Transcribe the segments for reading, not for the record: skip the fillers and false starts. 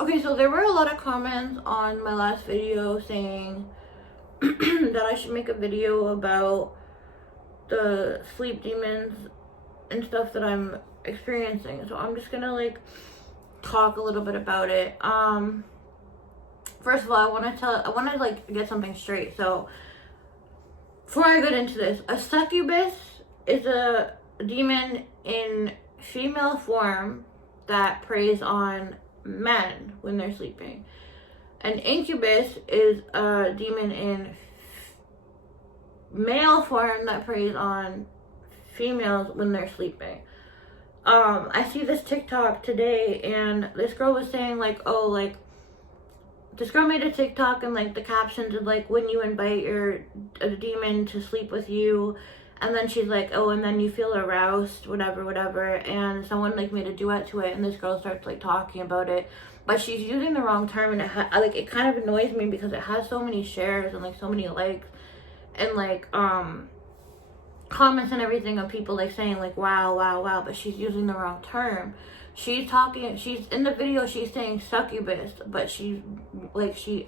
Okay, so there were a lot of comments on my last video saying that I should make a video about the sleep demons and stuff that I'm experiencing. So I'm just gonna like talk a little bit about it. First of all, I want to like get something straight. So before I get into this, a succubus is a demon in female form that preys on men when they're sleeping. An incubus is a demon in male form that preys on females when they're sleeping. I see this TikTok today, and this girl was saying like, oh, like this girl made a TikTok, and like the captions is like, when you invite a demon to sleep with you, and then she's like, oh, and then you feel aroused, whatever, and someone like made a duet to it, and this girl starts like talking about it, but she's using the wrong term, and it kind of annoys me because it has so many shares and like so many likes and like comments and everything of people like saying like wow, but she's using the wrong term. She's in the video, she's saying succubus, but she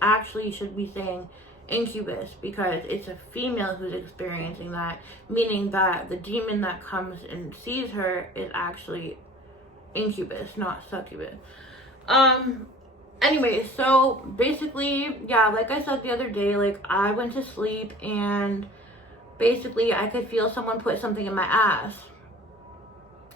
actually should be saying incubus, because it's a female who's experiencing that, meaning that the demon that comes and sees her is actually incubus, not succubus. Anyway, so basically, yeah, like I said the other day, like I went to sleep and basically I could feel someone put something in my ass,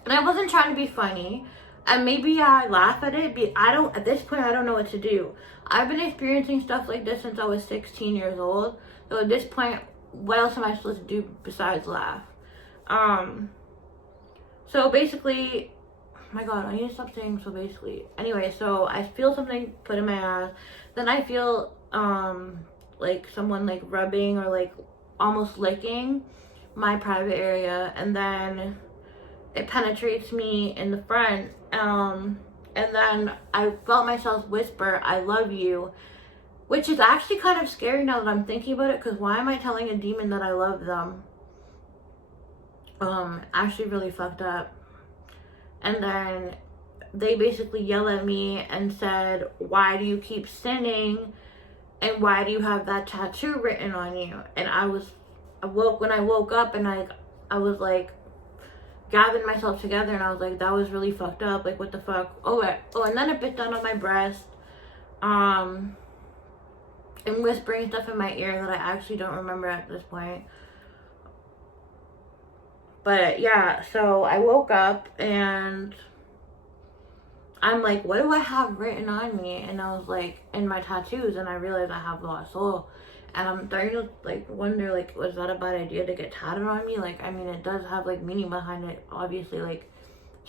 and I wasn't trying to be funny, and maybe I laugh at it, but at this point I don't know what to do. I've been experiencing stuff like this since I was 16 years old, so at this point, what else am I supposed to do besides laugh? So basically, oh my god, I need to stop saying so basically. Anyway, so I feel something put in my ass, then I feel like someone like rubbing or like almost licking my private area, and then it penetrates me in the front, and then I felt myself whisper, I love you, which is actually kind of scary now that I'm thinking about it, because why am I telling a demon that I love them? Actually really fucked up. And then they basically yell at me and said, why do you keep sinning, and why do you have that tattoo written on you? And when I woke up, and I was like gathering myself together, and I was like, that was really fucked up, like what the fuck. And then it bit down on my breast, and whispering stuff in my ear that I actually don't remember at this point. But yeah, so I woke up and I'm like, what do I have written on me? And I was like, in my tattoos, and I realized I have lost soul. And I'm starting to like wonder, like, was that a bad idea to get tatted on me? Like, I mean, it does have like meaning behind it, obviously, like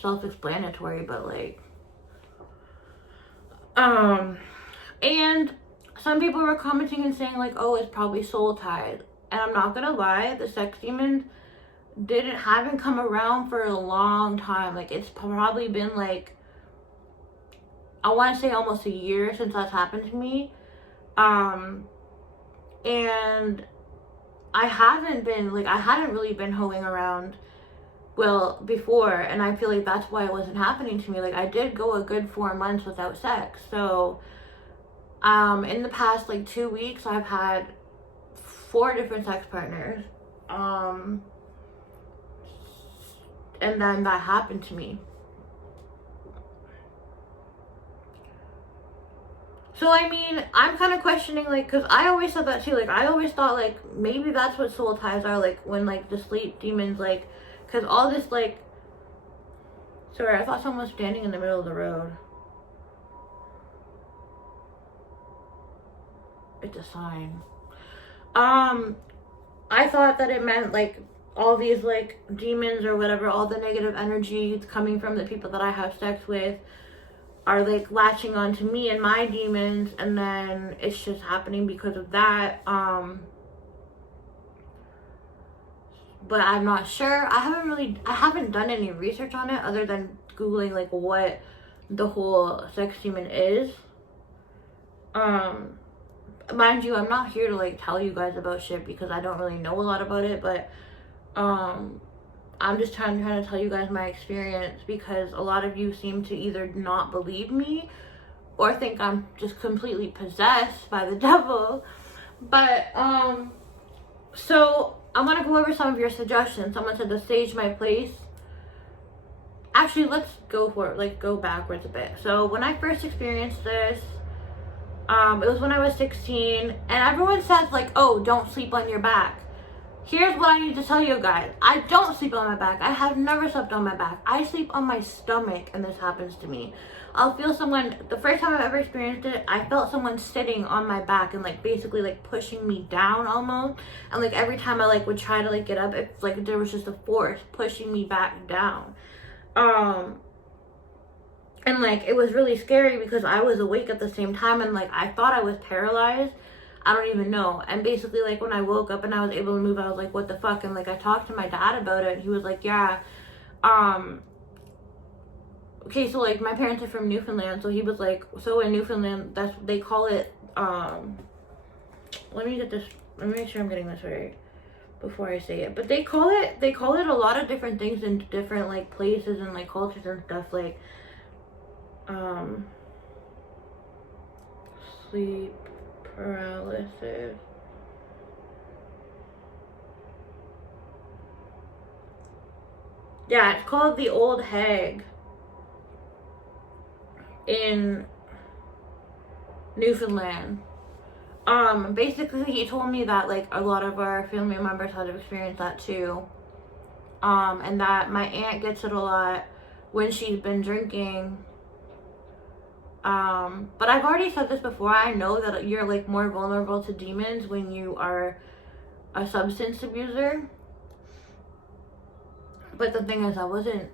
self-explanatory, but like and some people were commenting and saying like, oh, it's probably soul tied. And I'm not gonna lie, the sex demons haven't come around for a long time. Like, it's probably been like, I want to say almost a year since that's happened to me, and I hadn't really been hoeing around well before, and I feel like that's why it wasn't happening to me. Like, I did go a good 4 months without sex. So in the past like 2 weeks I've had 4 different sex partners, and then that happened to me. So, I mean, I'm kind of questioning, like, because I always said that too. Like, I always thought, like, maybe that's what soul ties are, like, when, like, the sleep demons, like, because all this, like, sorry, I thought someone was standing in the middle of the road. It's a sign. I thought that it meant, like, all these, like, demons or whatever, all the negative energy coming from the people that I have sex with are like latching on to me and my demons, and then it's just happening because of that. But I'm not sure. I haven't done any research on it other than Googling like what the whole sex demon is. Mind you, I'm not here to like tell you guys about shit because I don't really know a lot about it, but I'm just trying to tell you guys my experience, because a lot of you seem to either not believe me or think I'm just completely possessed by the devil. But so I want to go over some of your suggestions. Someone said to stage my place. Actually, let's go for it, like go backwards a bit. So when I first experienced this, it was when I was 16, and everyone says like, oh, don't sleep on your back. Here's what I need to tell you guys. I don't sleep on my back. I have never slept on my back. I sleep on my stomach, and this happens to me. I'll feel someone, the first time I've ever experienced it, I felt someone sitting on my back and like basically like pushing me down almost. And like every time I like would try to like get up, it's like there was just a force pushing me back down. And like it was really scary because I was awake at the same time, and like I thought I was paralyzed. I don't even know. And basically like when I woke up and I was able to move, I was like, what the fuck? And like I talked to my dad about it. He was like, yeah, okay, so like my parents are from Newfoundland, so he was like, so in Newfoundland, that's, they call it, let me make sure I'm getting this right before I say it. But they call it a lot of different things in different like places and like cultures and stuff, like sleep paralysis. Yeah, it's called the old hag in Newfoundland. Basically he told me that like a lot of our family members had experienced that too. And that my aunt gets it a lot when she's been drinking. But I've already said this before, I know that you're like more vulnerable to demons when you are a substance abuser. But the thing is, I wasn't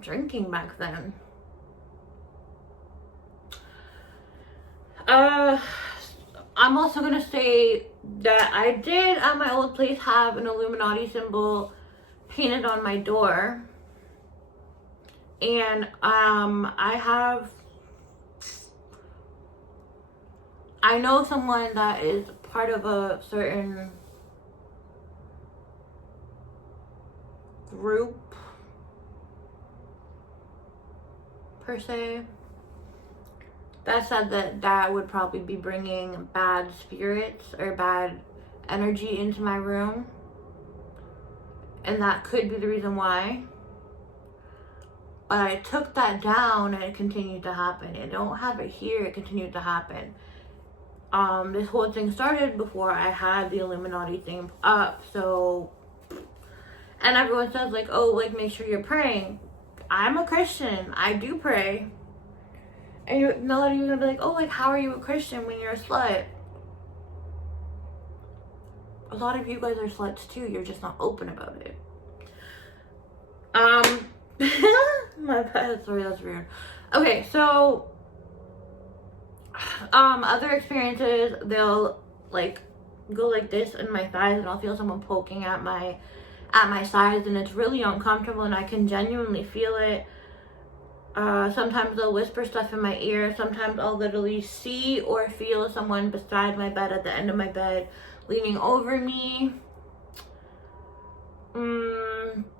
drinking back then. I'm also gonna say that I did at my old place have an Illuminati symbol painted on my door. And I know someone that is part of a certain group, per se, that said that would probably be bringing bad spirits or bad energy into my room. And that could be the reason why. But I took that down and it continued to happen. I don't have it here, it continued to happen. This whole thing started before I had the Illuminati thing up, so, and everyone says like, oh, like make sure you're praying. I'm a Christian, I do pray. And a lot of you are gonna be like, oh, like how are you a Christian when you're a slut? A lot of you guys are sluts too, you're just not open about it. My bad, sorry, that's weird. Okay, so other experiences, they'll like go like this in my thighs, and I'll feel someone poking at my sides, and it's really uncomfortable, and I can genuinely feel it. Sometimes they'll whisper stuff in my ear. Sometimes I'll literally see or feel someone beside my bed, at the end of my bed, leaning over me.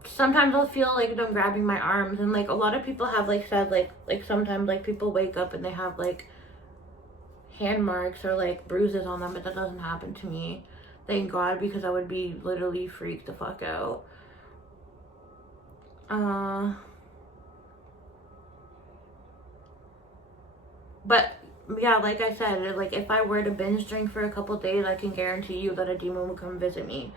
Sometimes I'll feel like them grabbing my arms, and like a lot of people have like said like sometimes like people wake up and they have like hand marks or like bruises on them, but that doesn't happen to me, thank God, because I would be literally freaked the fuck out. But yeah, like I said, like if I were to binge drink for a couple days, I can guarantee you that a demon would come visit me.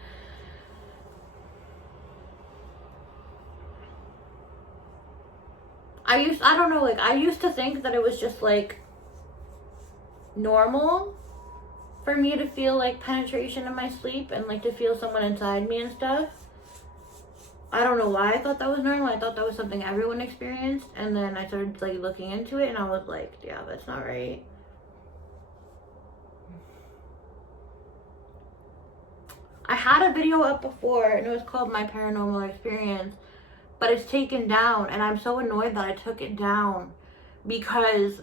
I don't know, like I used to think that it was just like normal for me to feel like penetration in my sleep and like to feel someone inside me and stuff. I don't know why I thought that was normal. I thought that was something everyone experienced, and then I started like looking into it and I was like, yeah, that's not right. I had a video up before and it was called My Paranormal Experience, but it's taken down, and I'm so annoyed that I took it down because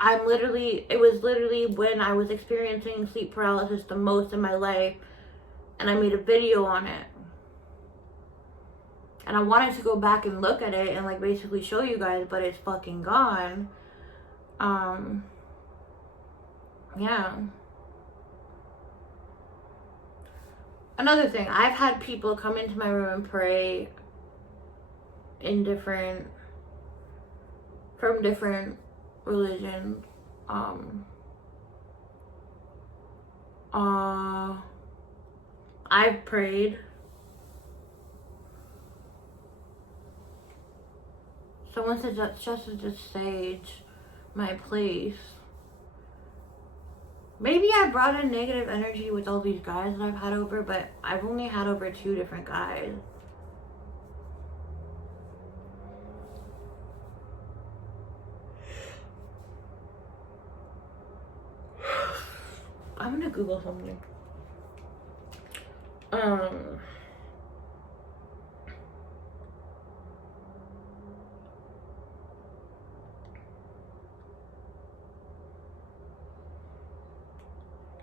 it was literally when I was experiencing sleep paralysis the most in my life, and I made a video on it. And I wanted to go back and look at it and like basically show you guys, but it's fucking gone. Yeah. Another thing, I've had people come into my room and pray from different religions. I've prayed. Someone said that's just a sage, my place. Maybe I brought in negative energy with all these guys that I've had over, but I've only had over 2 different guys. I'm gonna Google something.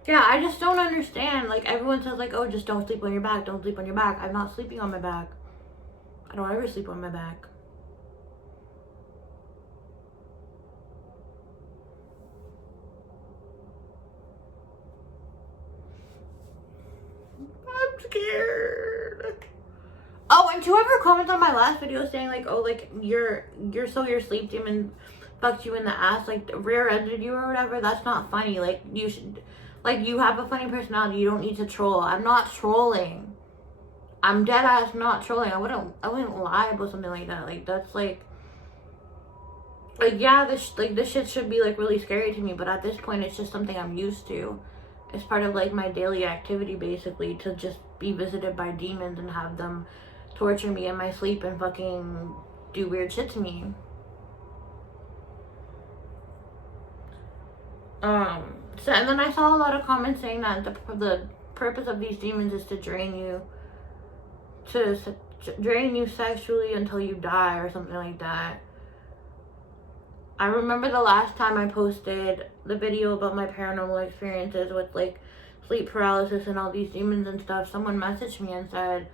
Yeah, I just don't understand. Like, everyone says, like, oh, just don't sleep on your back. Don't sleep on your back. I'm not sleeping on my back. I don't ever sleep on my back. I'm scared. Oh, and whoever comments on my last video saying, like, oh, like, your sleep demon fucked you in the ass, like, rear-ended you or whatever, that's not funny. Like, you should, like, you have a funny personality. You don't need to troll. I'm not trolling. I'm dead ass not trolling. I wouldn't lie about something like that. Like, that's like yeah, this shit should be like really scary to me, but at this point it's just something I'm used to. It's part of like my daily activity, basically, to just be visited by demons and have them torture me in my sleep and fucking do weird shit to me. So, and then I saw a lot of comments saying that the purpose of these demons is to drain you sexually until you die or something like that. I remember the last time I posted the video about my paranormal experiences with like sleep paralysis and all these demons and stuff, someone messaged me and said,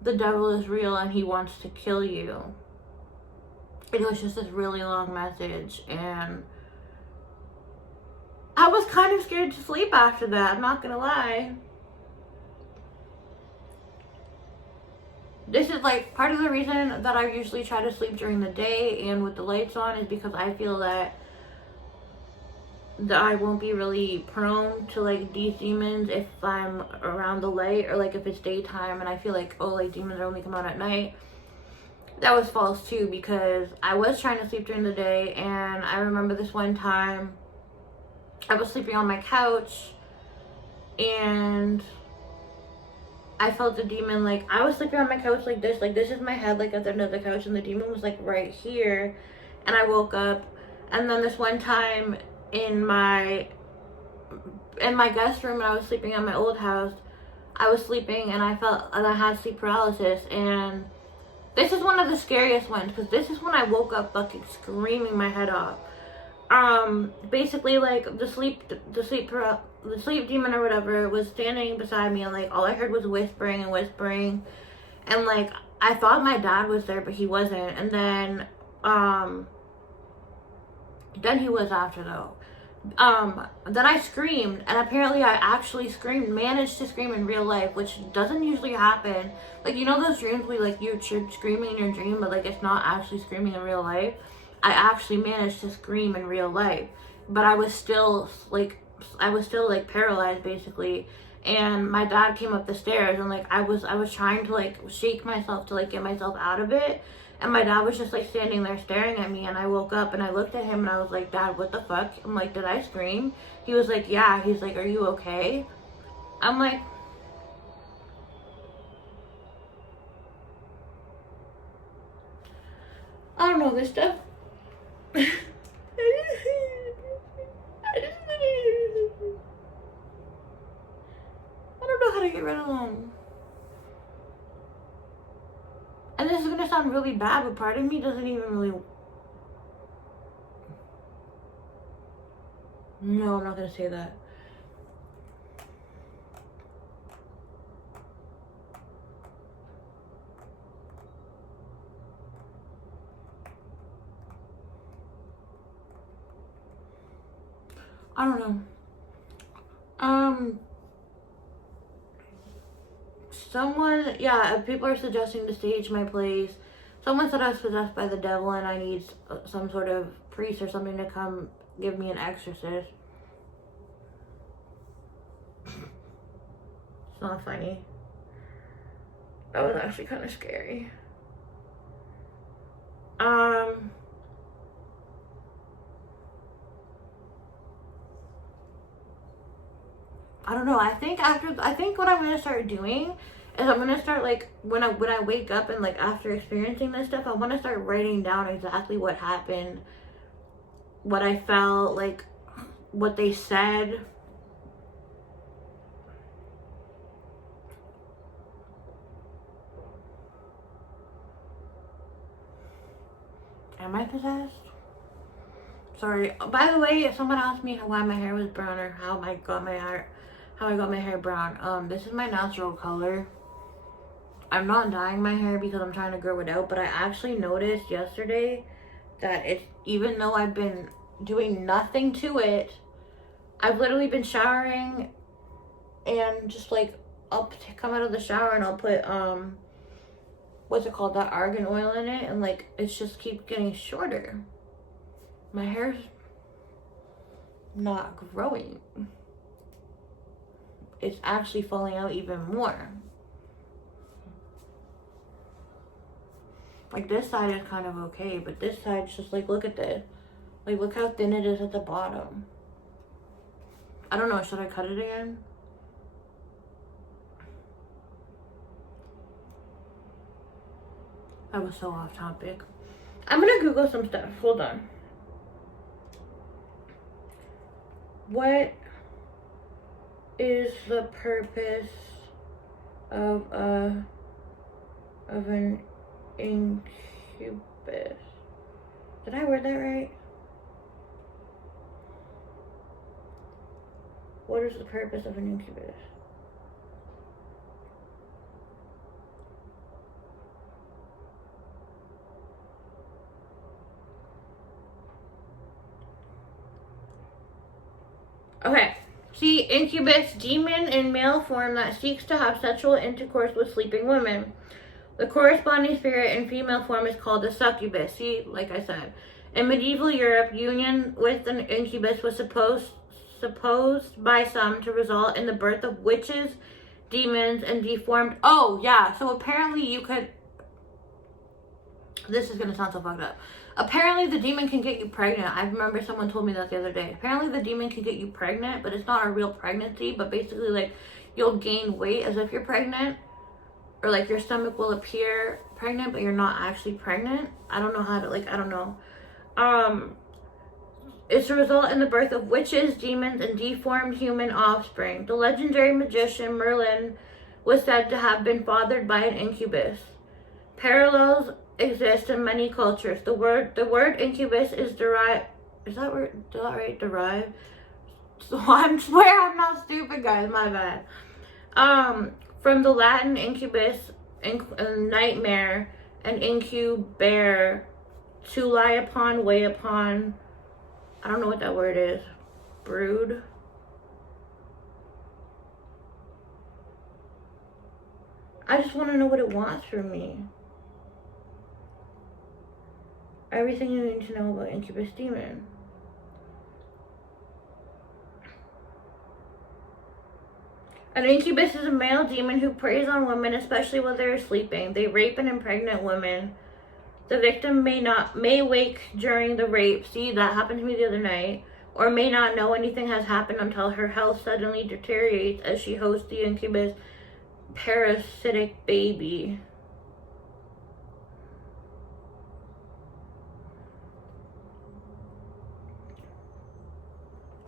the devil is real and he wants to kill you. It was just this really long message, and I was kind of scared to sleep after that, I'm not gonna lie. This is like part of the reason that I usually try to sleep during the day and with the lights on, is because I feel that I won't be really prone to like these demons if I'm around the light, or like if it's daytime and I feel like, oh, like demons are only come out at night. That was false too, because I was trying to sleep during the day, and I remember this one time I was sleeping on my couch and I felt the demon, like, I was sleeping on my couch like this is my head, like, at the end of the couch, and the demon was, like, right here, and I woke up, and then this one time in my guest room, when I was sleeping at my old house, I was sleeping, and I had sleep paralysis, and this is one of the scariest ones, because this is when I woke up fucking screaming my head off. Basically, like, the sleep demon or whatever was standing beside me, and like all I heard was whispering, and like I thought my dad was there, but he wasn't, and then he was after though. Then I screamed, and apparently I actually managed to scream in real life, which doesn't usually happen. Like, you know those dreams where like you're screaming in your dream, but like it's not actually screaming in real life? I actually managed to scream in real life, but I was still like paralyzed basically. And my dad came up the stairs, and like I was trying to like shake myself to like get myself out of it, and my dad was just like standing there staring at me, and I woke up and I looked at him and I was like, Dad, what the fuck? I'm like, did I scream? He was like, yeah. He's like, are you okay? I'm like, I don't know this stuff. I don't know how to get rid of them. And this is gonna sound really bad, but part of me doesn't even really... No, I'm not gonna say that. I don't know. Um, people are suggesting to stage my place. Someone said I was possessed by the devil and I need some sort of priest or something to come give me an exorcist. It's not funny. That was actually kind of scary. I don't know. I think what I'm gonna start doing is I'm gonna start, like, when I wake up and, like, after experiencing this stuff, I want to start writing down exactly what happened, what I felt, like, what they said. Am I possessed? Sorry. By the way, if someone asked me why my hair was brown or how I got my hair brown, this is my natural color. I'm not dyeing my hair because I'm trying to grow it out, but I actually noticed yesterday that it's, even though I've been doing nothing to it, I've literally been showering and just, like, I'll come out of the shower and I'll put what's it called, that argan oil in it, and, like, it's just keep getting shorter. My hair's not growing. It's actually falling out even more. Like, this side is kind of okay, but this side's just, like, look at this. Like, look how thin it is at the bottom. I don't know, should I cut it again? I was so off topic. I'm gonna Google some stuff. Hold on. What is the purpose of an incubus? Did I word that right? What is the purpose of an incubus? Okay. See, incubus, demon in male form that seeks to have sexual intercourse with sleeping women. The corresponding spirit in female form is called a succubus. See, like I said. In medieval Europe, union with an incubus was supposed by some to result in the birth of witches, demons, and deformed... Oh, yeah. So apparently you could... This is going to sound so fucked up. Apparently the demon can get you pregnant. I remember someone told me that the other day. Apparently the demon can get you pregnant, but it's not a real pregnancy. But basically, like, you'll gain weight as if you're pregnant. Or, like, your stomach will appear pregnant, but you're not actually pregnant. I don't know how to, like, I don't know. It's to result in the birth of witches, demons, and deformed human offspring. The legendary magician Merlin was said to have been fathered by an incubus. Parallels exist in many cultures. The word incubus is derived. Is that right? Derived. So I swear I'm not stupid, guys. My bad. From the Latin incubus, nightmare, and incubare, to lie upon, weigh upon. I don't know what that word is. Brood. I just want to know what it wants from me. Everything you need to know about incubus demon. An incubus is a male demon who preys on women, especially while they are sleeping. They rape and impregnate women. The victim may wake during the rape. See, that happened to me the other night. Or may not know anything has happened until her health suddenly deteriorates as she hosts the incubus parasitic baby.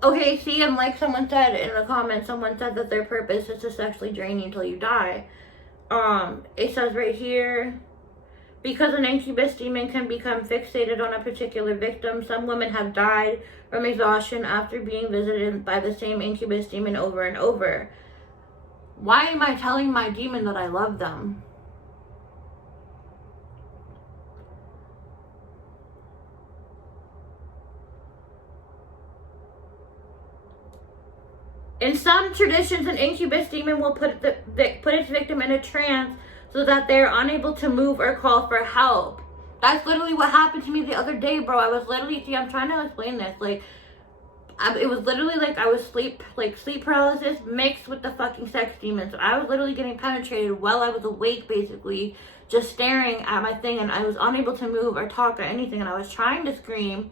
Okay, see, and like someone said in the comments, someone said that their purpose is to sexually drain you until you die. It says right here, because an incubus demon can become fixated on a particular victim, some women have died from exhaustion after being visited by the same incubus demon over and over. Why am I telling my demon that I love them? In some traditions, an incubus demon will put its victim in a trance so that they're unable to move or call for help. That's literally what happened to me the other day, bro. I was literally, see, I'm trying to explain this. Like, it was literally like I was sleep paralysis mixed with the fucking sex demon. So I was literally getting penetrated while I was awake, basically, just staring at my thing, and I was unable to move or talk or anything, and I was trying to scream.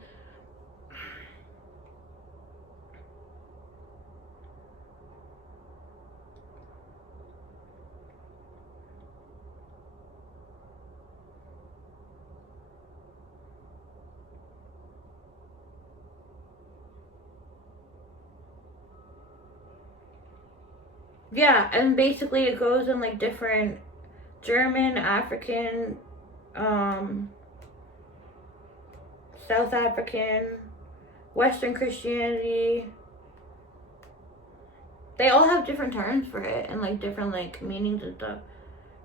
Yeah, and basically it goes in like different German, African, South African, Western Christianity. They all have different terms for it and like different like meanings and stuff.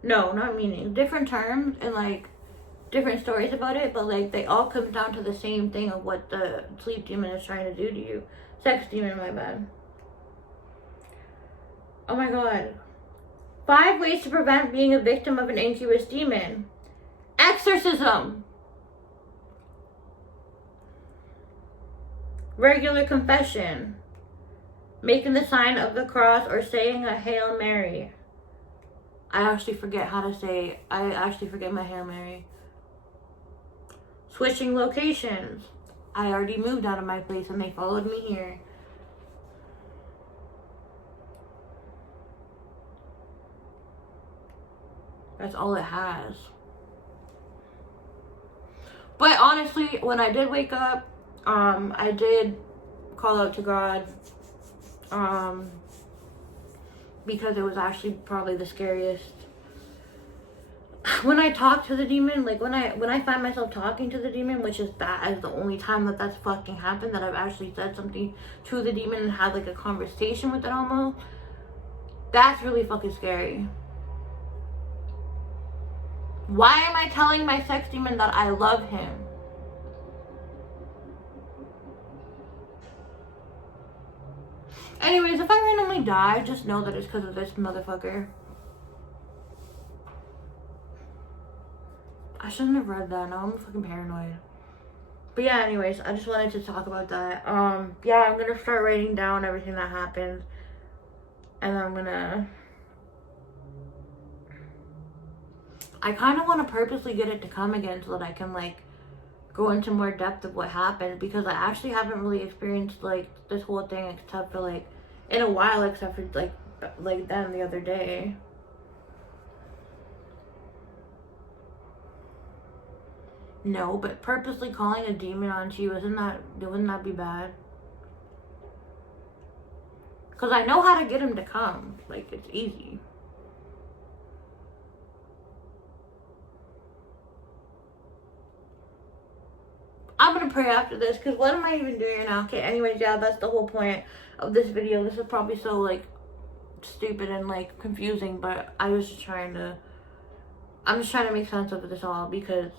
No, not meanings. Different terms and like different stories about it, but like they all come down to the same thing of what the sleep demon is trying to do to you. Sex demon, my bad. Oh my god. 5 ways to prevent being a victim of an incubus demon. Exorcism. Regular confession. Making the sign of the cross or saying a Hail Mary. I actually forget my Hail Mary. Switching locations. I already moved out of my place and they followed me here. That's all it has. But honestly, when I did wake up, I did call out to God, because it was actually probably the scariest. When I talk to the demon, like when I find myself talking to the demon, which is the only time that's fucking happened, that I've actually said something to the demon and had like a conversation with it almost. That's really fucking scary. Why am I telling my sex demon that I love him? Anyways, if I randomly die, just know that it's because of this motherfucker. I shouldn't have read that. Now I'm fucking paranoid. But yeah, anyways, I just wanted to talk about that. Yeah, I'm gonna start writing down everything that happened. And I'm gonna... I kind of want to purposely get it to come again so that I can like go into more depth of what happened, because I actually haven't really experienced like this whole thing except for like in a while, except for like then the other day. No, but purposely calling a demon onto you, wouldn't that be bad? Because I know how to get him to come. Like, it's easy. I'm gonna pray after this, because what am I even doing right now? Okay, anyways, yeah, that's the whole point of this video. This is probably so, like, stupid and, like, confusing, but I was just trying to... I'm just trying to make sense of this all, because,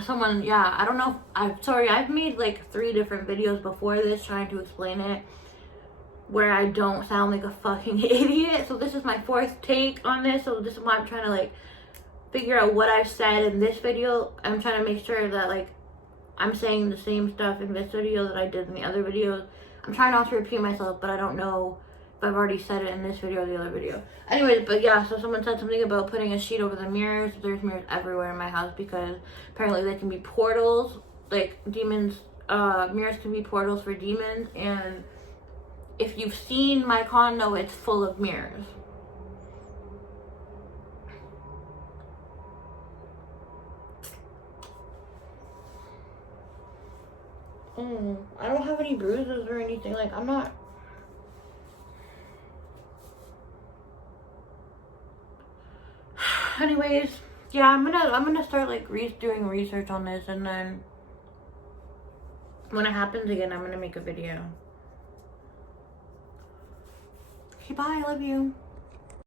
someone, yeah, I don't know, I've made, like, 3 different videos before this trying to explain it, where I don't sound like a fucking idiot, so this is my 4th take on this, so this is why I'm trying to, like, figure out what I've said in this video. I'm trying to make sure that like I'm saying the same stuff in this video that I did in the other videos. I'm trying not to repeat myself, but I don't know if I've already said it in this video or the other video. Anyways, but yeah, so someone said something about putting a sheet over the mirrors. There's mirrors everywhere in my house because apparently they can be portals. Like demons, mirrors can be portals for demons, and if you've seen my condo, it's full of mirrors. I don't have any bruises or anything. Like, I'm not... Anyways, yeah, I'm gonna start, like, doing research on this, and then when it happens again, I'm gonna make a video. Okay, bye. I love you.